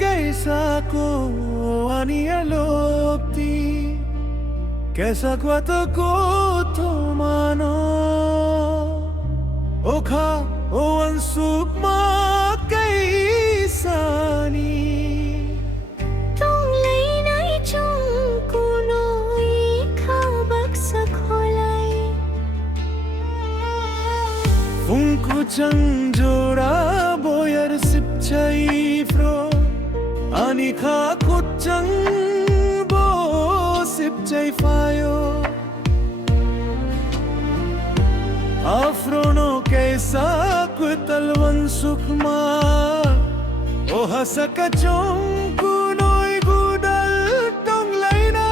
कैसा ko anialopti कैसा kwata ko thomano okha o ansukma kaisani tong lay nai chung kunoi khabak sa kholai Fungku chang jora boyar sip chai fro ani kha kuchang bo sip chai fayo afrono kaisa kutalwan sukma o hasaka chong kunoi gudal tong laina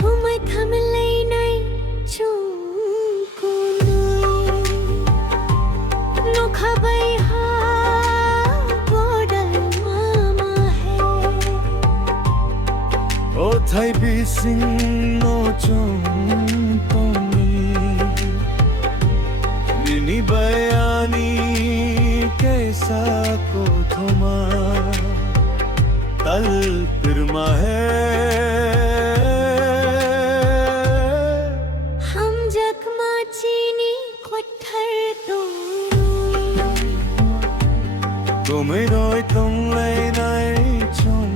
kumai tham lay nai chung kunoi no khabai ha bodal mama hai o thai bi sing no chong poni nini bayani kaisa ko thoma tal pirma hai हम जख्मा चीनी पत्थर तो Tumai roi tong lai nai chong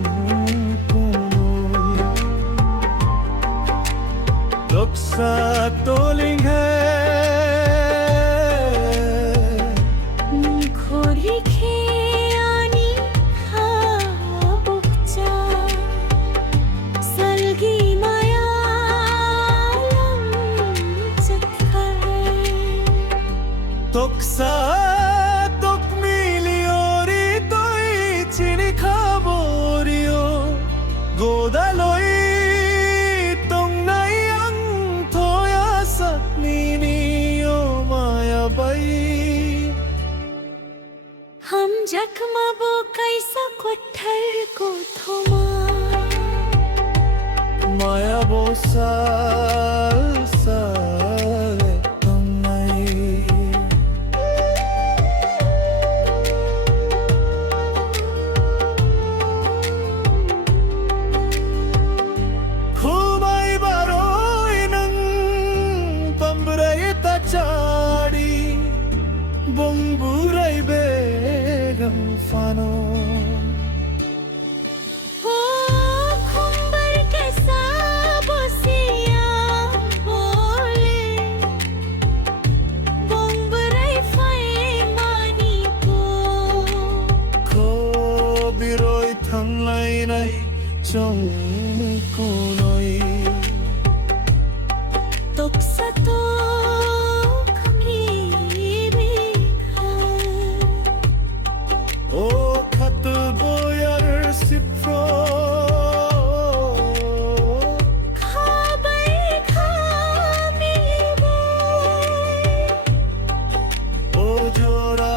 kunoi Loksa toling hai खोरी खे आनी खा बुकचा सलगी माया lump चखर Toksa tok miliori toi chini khaborio Godaloi tong nai ang thoya saknini o maya bai हम जख्मा वो कैसा पत्थर को थमा Maya bosal sale tong nai Khumai baroi nang pambrai ta chadi bongburai begam fano ओ खुंबर कैसा बसिया बोले बोंबराई फाए मानी को ko biroi thanglai nai chong kunoi तोक्सा तो कमी भी o khat boyar sipro खाबै खामी o jora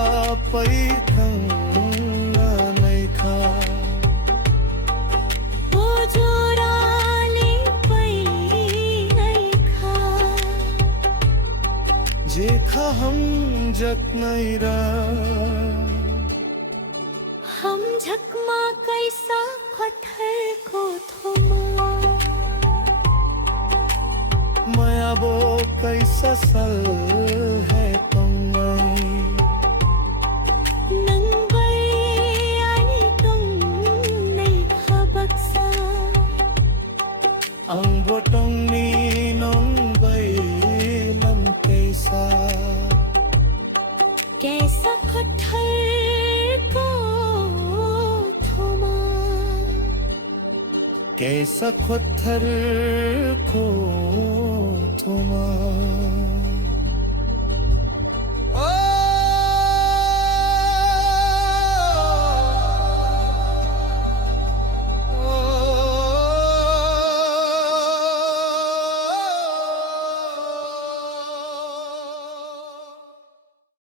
pai thangla nai kha ओ जोराले पई नहीं खा je kha hum jak nai ra हम झकमा कैसा पत्थर को थमा maya bo kaisa sal hai tong nai number आनी तुम नहीं खबक सा ang botong ni nong bai lam kaisa कैसा पत्थर को थमा kaisa khothar ko thoma